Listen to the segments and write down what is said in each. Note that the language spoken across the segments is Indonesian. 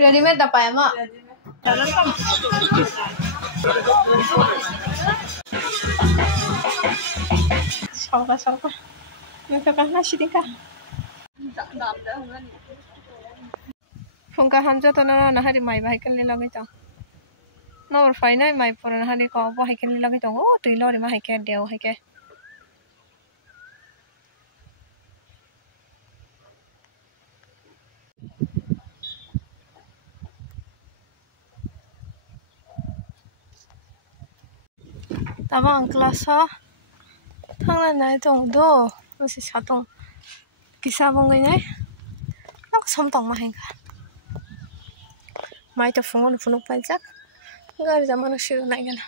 रेडीमेड पाए मा salka salka mereka kan nasi dingka fungka hamja to na na hari mai bahai kan lagai ta nor fai nai mai pura na hari ko bahai kan lagai ta o tui lori ma hai ke deu hai ke tabang kelas ha thangla nai tong do masi satong kisa bongai nai nak som tong ma hengka mai to fungon funuk pajak gar jamana shiru nai gana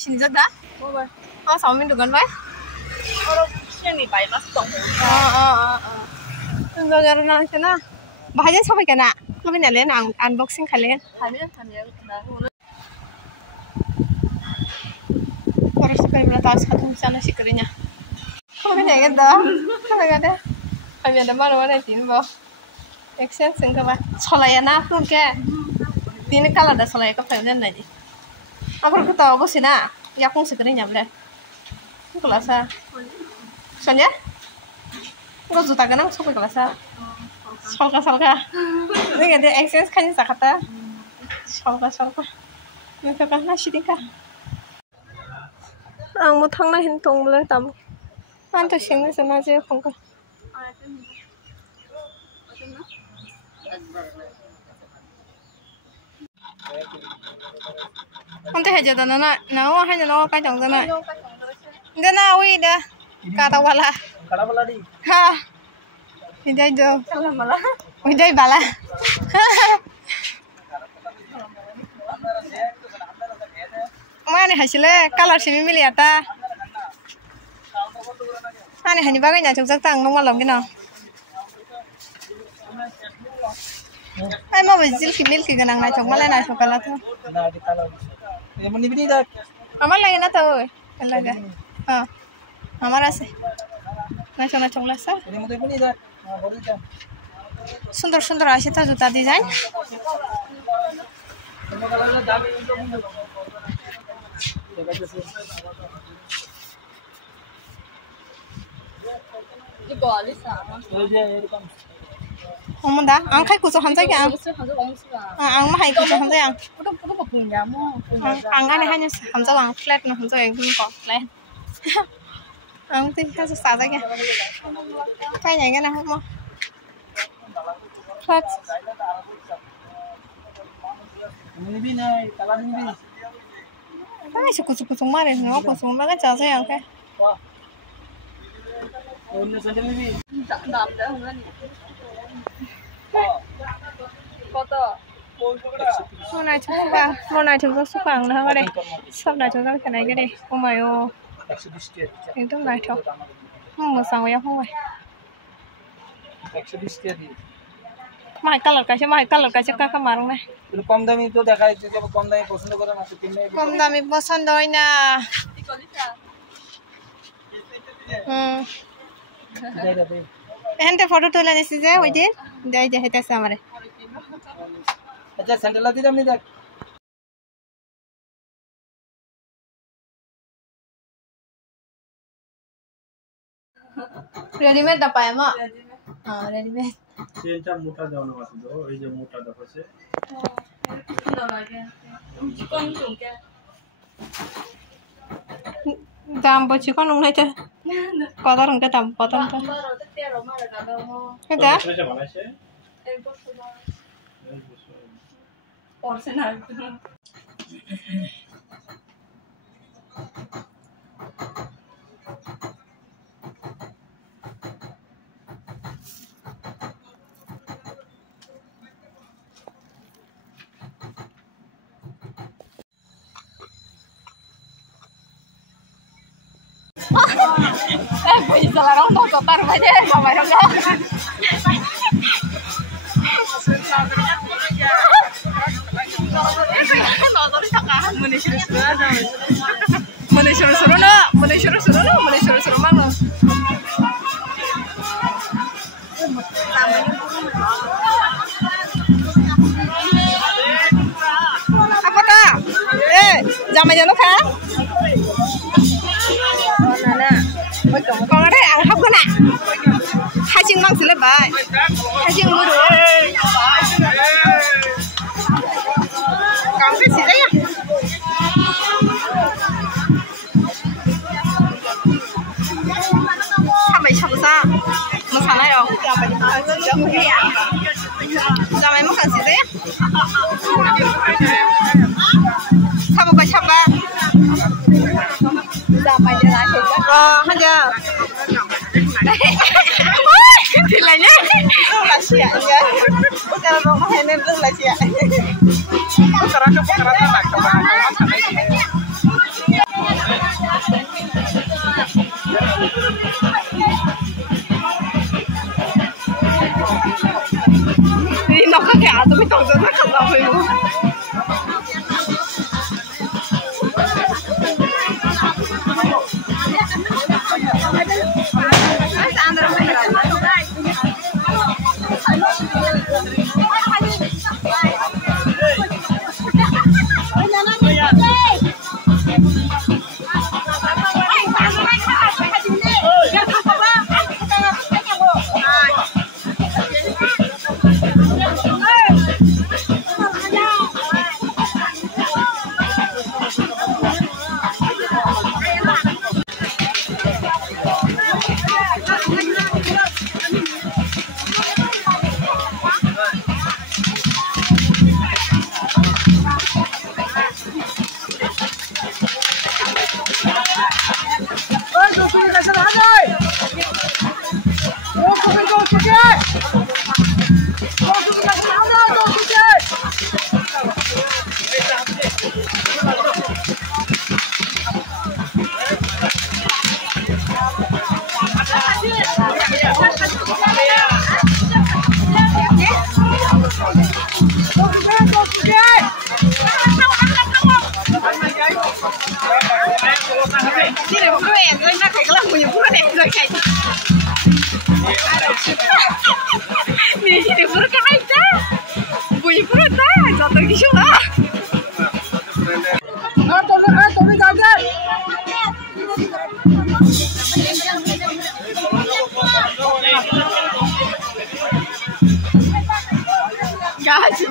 sini jada oh saumin dukan bai sini bai mas tong Enggak karena sana bahaya sampai kena lebih nyalain unboxing kalian harus sekali tahu satu sana sih kerja kalau kan ya dah kalau ada kami ada mana tin bawa exchange enggak bah solaya pun ke tin kalau ada solaya kepengen aja apa kita tahu sih na ya pun sekernya boleh kelas soalnya enggak juta kan aku kelas salka ini ada exchange kan sakata salka mereka kan nasi dingka ang mau thang na hin tong boleh tam anto singna sana je khongka ante haja dana na o haja no ka jong dana wi da kata wala di ha hidai do mala hidai bala mana hasile color simi miliata ane hani bagai nya chok tang no malom kino ai mau bejil milki ganang na chok mala na chok kala tho mani bini da amar lagi na tho laga ha हमारा से ना चोंगला सा सुंदर सुंदर आसे था जूता डिजाइन 어머나 안 칼고 저 한자게 안 마이 고 저 한자야 안 안에 하냐 한자랑 플랫는 한자에 그거 플랫 ông tin khá là sao đấy kìa quay nhảy cái nào không Flat cái cukup mà này nó cukup mà cái chả thấy không cái món này chúng ta xúc bằng nữa cái đây sắp này chúng ta cái này cái đây không phải ô itu nggak cok, mau sang ya không vậy? Mahal color kasih kakak marung nih. कम दामी तो देखा है जब कम दामी पसंद करो ना तो किन्ने कम दामी पसंद होई ना एंटे फोटो तुले निसी जे ओई दिन दे जे हेते सामरे अच्छा सैंडल दी दामी देख रेडीमेड दा पाए मा हां रेडीमेड सेंटा मोटा दाना আছে তো এই যে মোটা দেখাছে চিকন টুকে দাম বছি কোন উনাইতে কত রঙে দাম কত রঙে 13 মারে দাদা এটা এটা বানাইছে 1 বছর পড়ছে না bisa larang mau kotor aja sama dong Muni suruh-suruh no, muni suruh-suruh mang no. Apa ta? Jamai jalo kah? Còn ở đây ăn hấp cái nè, hai chân mang xí lên bài, hai chân mua được, còn cái gì đấy à? Sao mày chọc sao? Một sáng này rồi, giờ mày mất cái gì đấy? Sao một cái chọc ba? Giờ mày đi lại hay chưa? Thì là nhé, là xịa nhé. Giờ nó có nên rất là xịa. Thì nó có cả tôi mới tổng cho nó không vào rồi luôn.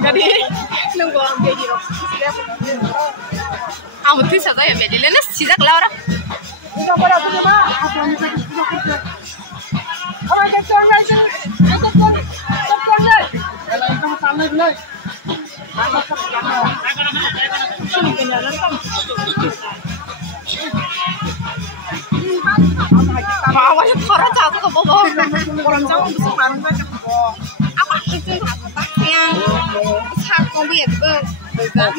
Jadi nunggu ambil di rumah. Aku tuh saja ya beli, lalu sisa keluar. Enggak pada punya mah, aku yang bisa sudah kerja. Orang kecil macam, cepat deh. Kalau itu sampai dulu. Sini kenyalan kan. Awalnya thora jatuh ke bawah. Orang jauh besar kan apa itu yang sak kombi itu kita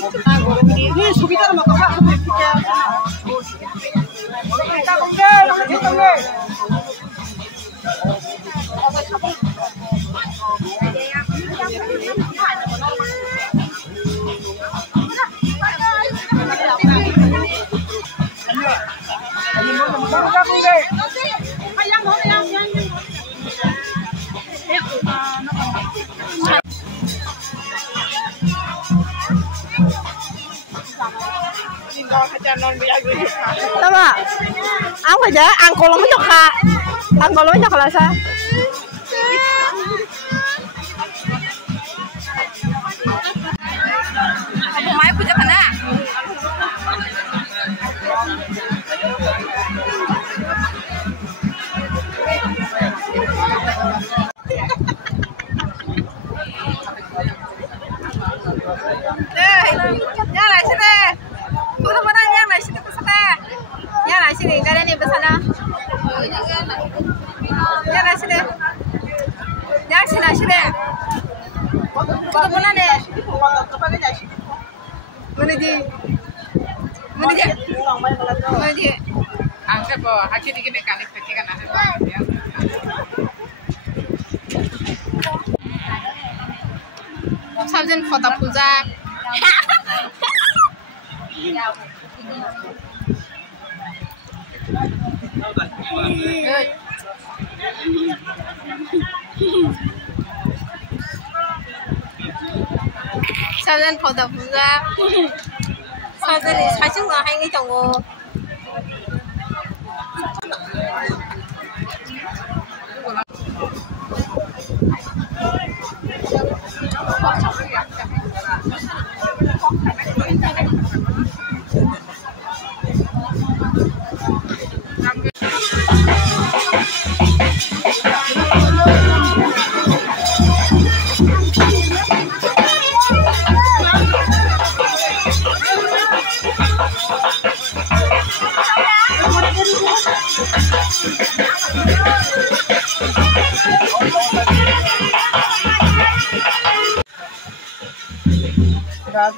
ini sudah mau ke apa kita Tama, ang aja, ang kolong itu kak, ang kolongnya kalau saya. Aku main puja kena. Nyala sini, mana nyala sini pesana, nyala sini, ada nih pesana, nyala sini, nyala sini, mana deh, mana di, angkat bawa, haki dikit nih kali kan ada. Sabjen kota puja. sao lên thổ đập ra sao đây này sai chứng là hay cái chồng ngô Dạ,